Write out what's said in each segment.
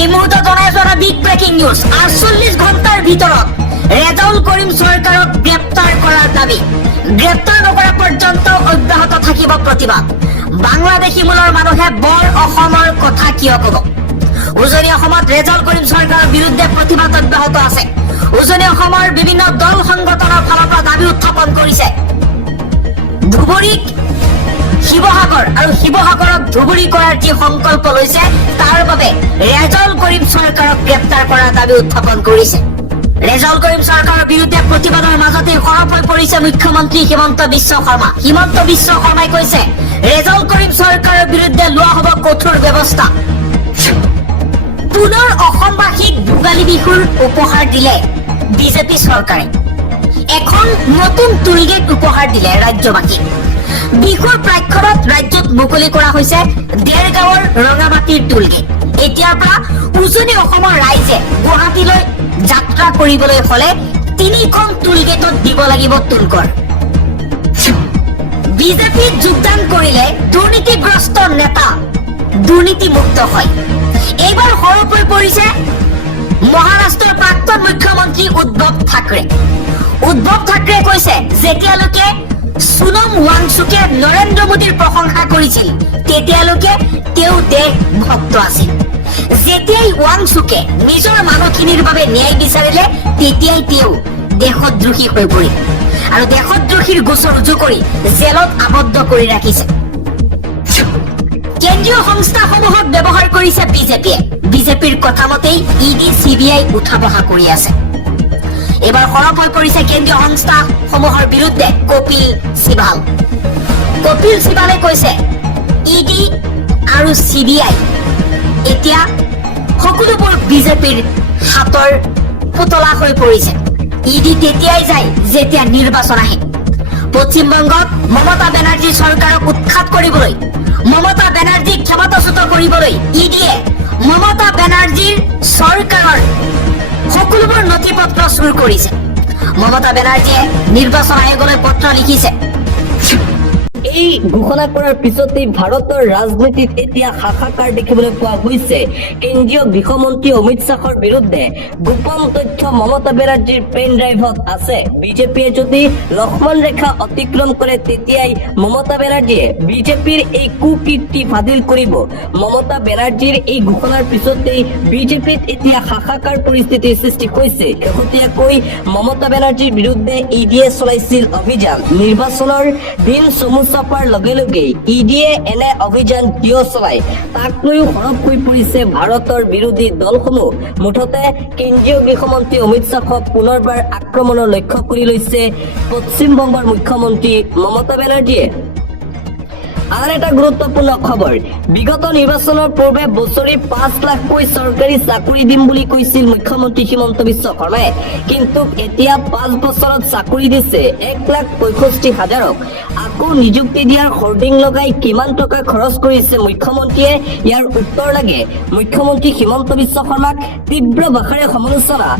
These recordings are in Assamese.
এই মুহূৰ্তে জনাইছো এটা বিগ ব্ৰেকিং নিউজ। 48 ঘণ্টাৰ ভিতৰত ৰেজাউল কৰিম চৰকাৰক গ্ৰেপ্তাৰ কৰাৰ দাবী। গ্ৰেপ্তাৰ নকৰা পৰ্যন্ত অব্যাহত থাকিব প্ৰতিবাদ। বাংলাদেশী মূলৰ মানুহে বৰ অসমৰ কথা কিয় ক'ব? উজনি অসমত ৰেজাউল কৰিম চৰকাৰৰ বিৰুদ্ধে প্ৰতিবাদ অব্যাহত আছে। উজনি অসমৰ বিভিন্ন দল সংগঠনৰ ফালৰ পৰা দাবী উত্থাপন কৰিছে। ধুবুৰীক শিৱসাগৰ আৰু শিৱসাগৰক ধুবুৰী কৰাৰ যি সংকল্প লৈছে তাৰ বাবে ৰেজাউল কৰিম চৰকাৰক গ্ৰেপ্তাৰ কৰাৰ দাবী উত্থাপন কৰিছে। ৰেজাউল কৰিম চৰকাৰৰ বিৰুদ্ধে প্ৰতিবাদৰ মাজতে সৰব হৈ পৰিছে মুখ্যমন্ত্ৰী হিমন্ত বিশ্ব শৰ্মা। হিমন্ত বিশ্ব শৰ্মাই কৈছে ৰেজাউল কৰিম চৰকাৰৰ বিৰুদ্ধে লোৱা হ'ব কঠোৰ ব্যৱস্থা। পুনৰ অসমবাসীক ভোগালী বিহুৰ উপহাৰ দিলে বিজেপি চৰকাৰে। এখন নতুন টুলগেট উপহাৰ দিলে ৰাজ্যবাসীক। বিহুৰ প্ৰাক্ষণত ৰাজ্যত মুকলি কৰা হৈছে দেৰগাঁৱৰ ৰঙামাটিৰ টুলগেট। এতিয়াৰ পৰা উজনি অসমৰ ৰাইজে গুৱাহাটীলৈ যাত্ৰা কৰিবলৈ হলে 3খন টুলগেটত দিব লাগিব টুলকৰ। বিজেপিত যোগদান কৰিলে দুৰ্নীতিগ্ৰস্ত নেতা দুৰ্নীতিমুক্ত হয়। এইবাৰ সৰব হৈ পৰিছে মহাৰাষ্ট্ৰৰ প্ৰাক্তন মুখ্যমন্ত্ৰী উদ্ধৱ ঠাকৰে। উদ্ধৱ ঠাকৰে কৈছে যেতিয়ালৈকে সোনম ৱাংচুকে নৰেন্দ্ৰ মোদীৰ প্ৰশংসা কৰিছিল তেতিয়ালৈকে তেওঁ দেশ ভক্ত আছিল। যেতিয়াই ৱাংচুকে নিজৰ মানুহখিনিৰ বাবে ন্যায় বিচাৰিলে তেতিয়াই তেওঁ দেশদ্ৰোহী হৈ পৰিল আৰু দেশদ্ৰোহীৰ গোচৰ ৰুজু কৰি জেলত আবদ্ধ কৰি ৰাখিছে। কেন্দ্ৰীয় সংস্থাসমূহক ব্যৱহাৰ কৰিছে বিজেপিয়ে। বিজেপিৰ কথা মতেই ইডি CBI উঠা বহা কৰি আছে। এবাৰ সৰব হৈ পৰিছে কেন্দ্ৰীয় সংস্থাসমূহৰ বিৰুদ্ধে কপিল চিবাল। কপিল চিবালে কৈছে ইডি আৰু CBI এতিয়া সকলোবোৰ বিজেপিৰ হাতৰ পুতলা হৈ পৰিছে। ইডি তেতিয়াই যায় যেতিয়া নিৰ্বাচন আহে। পশ্চিমবংগত মমতা বেনাৰ্জী চৰকাৰক উৎখাত কৰিবলৈ, মমতা বেনাৰ্জীক ক্ষমতাচ্যুত কৰিবলৈ ইডিয়ে মমতা বেনাৰ্জীৰ চৰকাৰৰ সকলোবোৰ নথি পত্ৰ চুৰ কৰিছে। মমতা বেনাৰ্জীয়ে নিৰ্বাচন আয়োগলৈ পত্ৰ লিখিছে। এই ঘোষণা কৰাৰ পিছতেই ভাৰতৰ ৰাজনীতিত এতিয়া হাহাকাৰ দেখিবলৈ পোৱা গৈছে। কেন্দ্ৰীয় গৃহমন্ত্ৰী অমিত শ্বাহৰ বিৰুদ্ধে গোপন তথ্য মমতা বেনাৰ্জীৰ পেন ড্ৰাইভত আছে। বিজেপিয়ে যদি লক্ষ্মণ ৰেখা অতিক্ৰম কৰে তেতিয়াই মমতা বেনাৰ্জীয়ে বিজেপিৰ এই কুকীৰ্তি ফাদিল কৰিব। মমতা বেনাৰ্জীৰ এই ঘোষণাৰ পিছতেই বিজেপিত এতিয়া হাহাকাৰ পৰিস্থিতিৰ সৃষ্টি হৈছে। শেহতীয়াকৈ মমতা বেনাৰ্জীৰ বিৰুদ্ধে ইডিয়ে চলাইছিল অভিযান। নিৰ্বাচনৰ দিন চমু চাপাৰ লগে লগে ইডিয়ে এনে অভিযান কিয় চলায় তাক লৈও সৰব হৈ পৰিছে ভাৰতৰ বিৰোধী দলসমূহ। মুঠতে কেন্দ্ৰীয় গৃহমন্ত্ৰী অমিত শ্বাহক পুনৰবাৰ আক্ৰমণৰ লক্ষ্য কৰি লৈছে পশ্চিমবংগৰ মুখ্যমন্ত্ৰী মমতা বেনাৰ্জীয়ে। আন এটা গুৰুত্বপূৰ্ণ খবৰ, বিগত নিৰ্বাচনৰ পূৰ্বে বছৰি 5 লাখকৈ চৰকাৰী চাকৰি দিম বুলি কৈছিল মুখ্যমন্ত্ৰী হিমন্ত বিশ্ব শৰ্মাই। কিন্তু এতিয়া 5 বছৰত চাকৰি দিছে 1,65,000। আকৌ নিযুক্তি দিয়াৰ হৰ্ডিং লগাই কিমান টকা খৰচ কৰিছে মুখ্যমন্ত্ৰীয়ে? ইয়াৰ উত্তৰ লাগে মুখ্যমন্ত্ৰী হিমন্ত বিশ্ব শৰ্মাক তীব্ৰ ভাষাৰে সমালোচনা।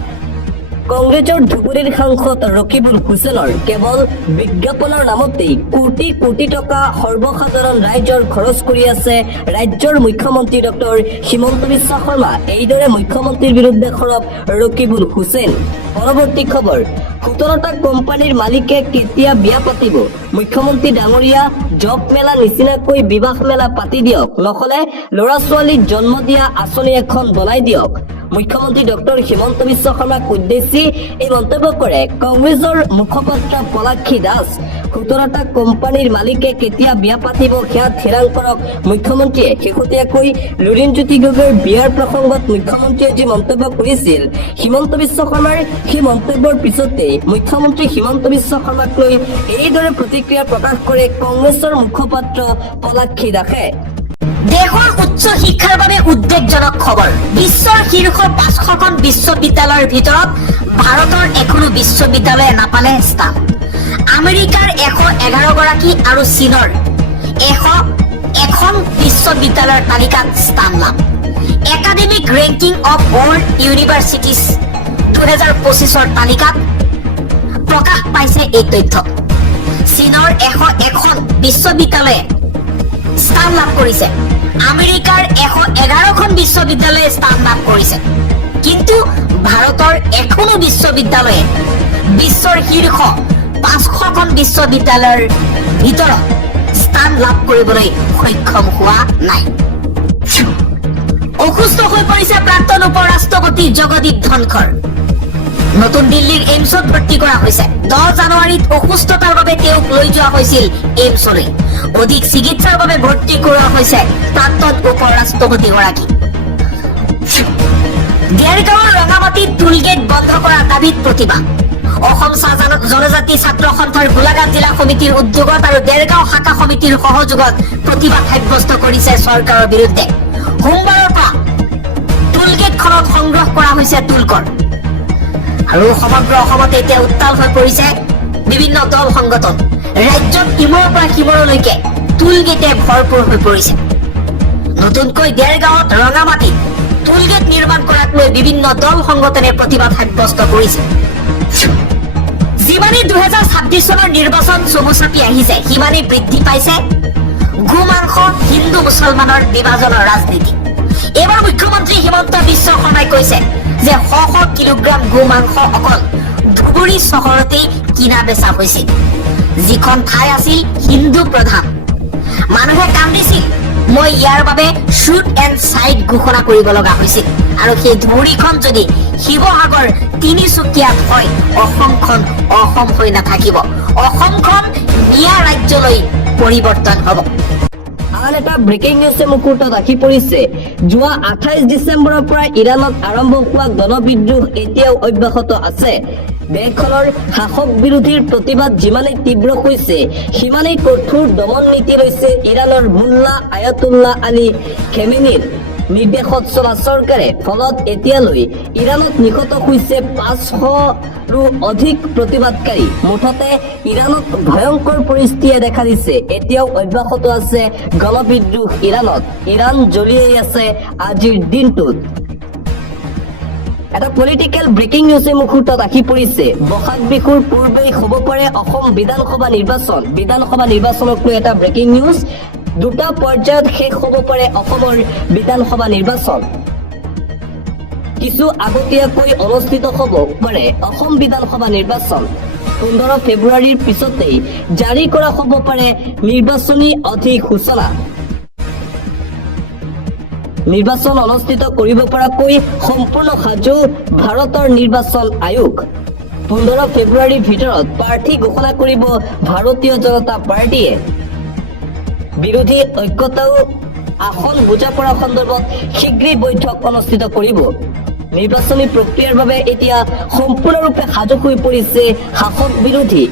কংগ্ৰেছৰ ধুবুৰীৰ সাংসদ ৰকিবুল হুছেইনৰ কেৱল বিজ্ঞাপনৰ নামতেই কোটি কোটি টকা সৰ্বসাধাৰণ ৰাইজৰ খৰচ কৰি আছে ৰাজ্যৰ মুখ্যমন্ত্ৰী ডক্টৰ হিমন্ত বিশ্ব শৰ্মা। এইদৰে মুখ্যমন্ত্ৰীৰ বিৰুদ্ধে সৰব ৰকিবুল হুছেইন। পৰৱৰ্তী খবৰ, 17টা কোম্পানীৰ মালিকে কেতিয়া বিয়া পাতিব? মুখ্যমন্ত্ৰী ডাঙৰীয়া জব মেলা নিচিনাকৈ বিবাহ মেলা পাতি দিয়ক, নহলে ল'ৰা ছোৱালীক জন্ম দিয়া আঁচনি এখন বনাই দিয়ক। মুখ্যমন্ত্ৰী ডক্টৰ হিমন্ত বিশ্ব শৰ্মাক উদ্দেশ্যি এই মন্তব্য কৰে কংগ্ৰেছৰ মুখপাত্ৰ পলাক্ষী দাস। 17টা কোম্পানীৰ মালিকে কেতিয়া বিয়া পাতিব সেয়া থিৰাং কৰক মুখ্যমন্ত্ৰীয়ে। শেহতীয়াকৈ লুৰিণজ্যোতি গগৈৰ বিয়াৰ প্ৰসংগত মুখ্যমন্ত্ৰীয়ে যি মন্তব্য কৰিছিল হিমন্ত বিশ্ব শৰ্মাৰ সেই মন্তব্যৰ পিছতে মুখ্যমন্ত্ৰী হিমন্ত বিশ্ব শৰ্মাক লৈ এইদৰে প্ৰতিক্ৰিয়া প্ৰকাশ কৰে কংগ্ৰেছৰ মুখপাত্ৰ পলাক্ষী দাসে। দেশৰ উচ্চ শিক্ষাৰ বাবে উদ্বেগজনক খবৰ, বিশ্বৰ শীৰ্ষ 500খন বিশ্ববিদ্যালয়ৰ ভিতৰত ভাৰতৰ এখনো বিশ্ববিদ্যালয়ে নাপালে স্থান। আমেৰিকাৰ 111 গৰাকী আৰু চীনৰ 101খন বিশ্ববিদ্যালয়ৰ তালিকাত স্থান লাভ। Academic ranking of world universities 2025ৰ তালিকাত প্ৰকাশ পাইছে এই তথ্য। চীনৰ 101খন বিশ্ববিদ্যালয়ে স্থান লাভ কৰিছে আমেৰিকাৰ 111খন বিশ্ববিদ্যালয়ে স্থান লাভ কৰিছে, কিন্তু ভাৰতৰ এখনো বিশ্ববিদ্যালয়ে বিশ্বৰ শীৰ্ষ 500খন বিশ্ববিদ্যালয়ৰ ভিতৰত স্থান লাভ কৰিবলৈ সক্ষম হোৱা নাই। অসুস্থ হৈ পৰিছে প্ৰাক্তন উপ ৰাষ্ট্ৰপতি জগদীপ ধনখৰ। নতুন দিল্লীৰ এইমছত ভৰ্তি কৰা হৈছে। 10 জানুৱাৰীত অসুস্থতাৰ বাবে তেওঁক লৈ যোৱা হৈছিল এইমছলৈ। অধিক চিকিৎসাৰ বাবে ভৰ্তি কৰোৱা হৈছে প্ৰাক্তন উপ ৰাষ্ট্ৰপতিগৰাকী। দেৰগাঁৱৰ ৰঙামাটিত টোলগেট বন্ধ কৰাৰ দাবীত প্ৰতিবাদ। অসম চাহ জনজাতি ছাত্ৰ সন্থাৰ গোলাঘাট জিলা সমিতিৰ উদ্যোগত আৰু দেৰগাঁও শাখা সমিতিৰ সহযোগত প্ৰতিবাদ সাব্যস্ত কৰিছে চৰকাৰৰ বিৰুদ্ধে। সোমবাৰৰ পৰা টোলগেটখনত সংগ্ৰহ কৰা হৈছে টুলকৰ। আৰু সমগ্ৰ অসমতে এতিয়া উত্তাল হৈ পৰিছে বিভিন্ন দল সংগঠন। ৰাজ্যত ইমূৰৰ পৰা সিমূৰলৈকে টোলগেটে ভৰপূৰ হৈ পৰিছে। নতুনকৈ দেৰগাঁৱত ৰঙামাটিত টোলগেট নিৰ্মাণ কৰাক লৈ বিভিন্ন দল সংগঠনে প্ৰতিবাদ সাব্যস্ত কৰিছে। যিমানেই 2026 চনৰ নিৰ্বাচন চমু চাপি আহিছে, সিমানেই বৃদ্ধি পাইছে গোমাংস হিন্দু মুছলমানৰ বিভাজনৰ ৰাজনীতি। এইবাৰ মুখ্যমন্ত্ৰী হিমন্ত বিশ্ব শৰ্মাই কৈছে যে 100 কিলোগ্ৰাম গোমাংস অকল ধুবুৰী চহৰতেই কিনা বেচা হৈছিল, যিখন ঠাই আছিল হিন্দু প্ৰধান। মানুহে কান্দিছিল। মই ইয়াৰ বাবে শ্বুট এণ্ড চাইড ঘোষণা কৰিব লগা হৈছিল। আৰু সেই ধুবুৰীখন যদি শিৱসাগৰ তিনিচুকীয়াত হয়, অসমখন অসম হৈ নাথাকিব, অসমখন মিয়া ৰাজ্যলৈ পৰিৱৰ্তন হ'ব। আন এটা ব্ৰেকিং নিউজে মুকুটত আহি পৰিছে। যোৱা 28 ডিচেম্বৰৰ পৰা ইৰাণত আৰম্ভ হোৱা গণবিদ্ৰোহ এতিয়াও অব্যাহত আছে। দেশখনৰ শাসক বিৰোধীৰ প্ৰতিবাদ যিমানেই তীব্ৰ হৈছে, সিমানেই কঠোৰ দমন নীতি লৈছে ইৰাণৰ মুল্লা আয়াতুল্লাহ আলী খেমেনিৰ নিৰ্দেশত চলা চৰকাৰে। ফলত এতিয়ালৈ ইৰাণত নিহত হৈছে 500ৰো অধিক প্ৰতিবাদকাৰী। মুঠতে ইৰাণত ভয়ংকৰ পৰিস্থিতিয়ে দেখা দিছে। এতিয়াও অব্যাহত আছে গণবিদ্ৰোহ ইৰাণত। ইৰাণ জ্বলিয়েই আছে আজিৰ দিনটোত। এটা পলিটিকেল ব্ৰেকিং নিউজে মুহূৰ্তত আহি পৰিছে। বহাগ বিহুৰ পূৰ্বেই হ'ব পাৰে অসম বিধানসভা নিৰ্বাচন। বিধানসভা নিৰ্বাচনক লৈ এটা ব্ৰেকিং নিউজ। 2টা পৰ্যায়ত শেষ হ'ব পাৰে অসমৰ বিধানসভা নিৰ্বাচন। কিছু আগতীয়াকৈ অনুষ্ঠিত হ'ব পাৰে অসম বিধানসভা নিৰ্বাচন। 15 ফেব্ৰুৱাৰীৰ পিছতেই জাৰি কৰা হ'ব পাৰে নিৰ্বাচনী অধিসূচনা। নিৰ্বাচন অনুষ্ঠিত কৰিব পৰাকৈ সম্পূৰ্ণ সাজু ভাৰতৰ নিৰ্বাচন আয়োগ। 15 ফেব্ৰুৱাৰীৰ ভিতৰত প্ৰাৰ্থী ঘোষণা কৰিব ভাৰতীয় জনতা পাৰ্টীয়ে। বিৰোধী ঐক্যতাও আসন বুজাপৰা সন্দৰ্ভত শীঘ্ৰেই বৈঠক অনুষ্ঠিত কৰিব। নিৰ্বাচনী প্ৰক্ৰিয়াৰ বাবে এতিয়া সম্পূৰ্ণৰূপে সাজু হৈ পৰিছে শাসক বিৰোধী।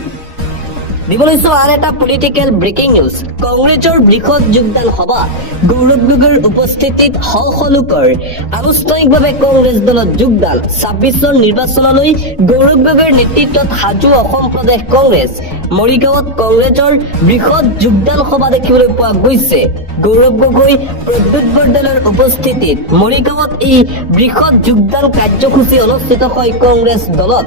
দিব লৈছো আন এটা পলিটিকেল ব্ৰেকিং নিউজ। কংগ্ৰেছৰ বৃহৎ যোগদান সভা। গৌৰৱ গগৈৰ উপস্থিতিত শ শ লোকৰ আনুষ্ঠানিকভাৱে কংগ্ৰেছ দলত যোগদান। 26ৰ নিৰ্বাচনলৈ গৌৰৱ গগৈৰ নেতৃত্বত সাজু অসম প্ৰদেশ কংগ্ৰেছ। মৰিগাঁৱত কংগ্ৰেছৰ বৃহৎ যোগদান সভা দেখিবলৈ পোৱা গৈছে। গৌৰৱ গগৈ, প্ৰদ্যুৎ বৰদলৈৰ উপস্থিতিত মৰিগাঁৱত এই বৃহৎ যোগদান কাৰ্যসূচী অনুষ্ঠিত হয় কংগ্ৰেছ দলত।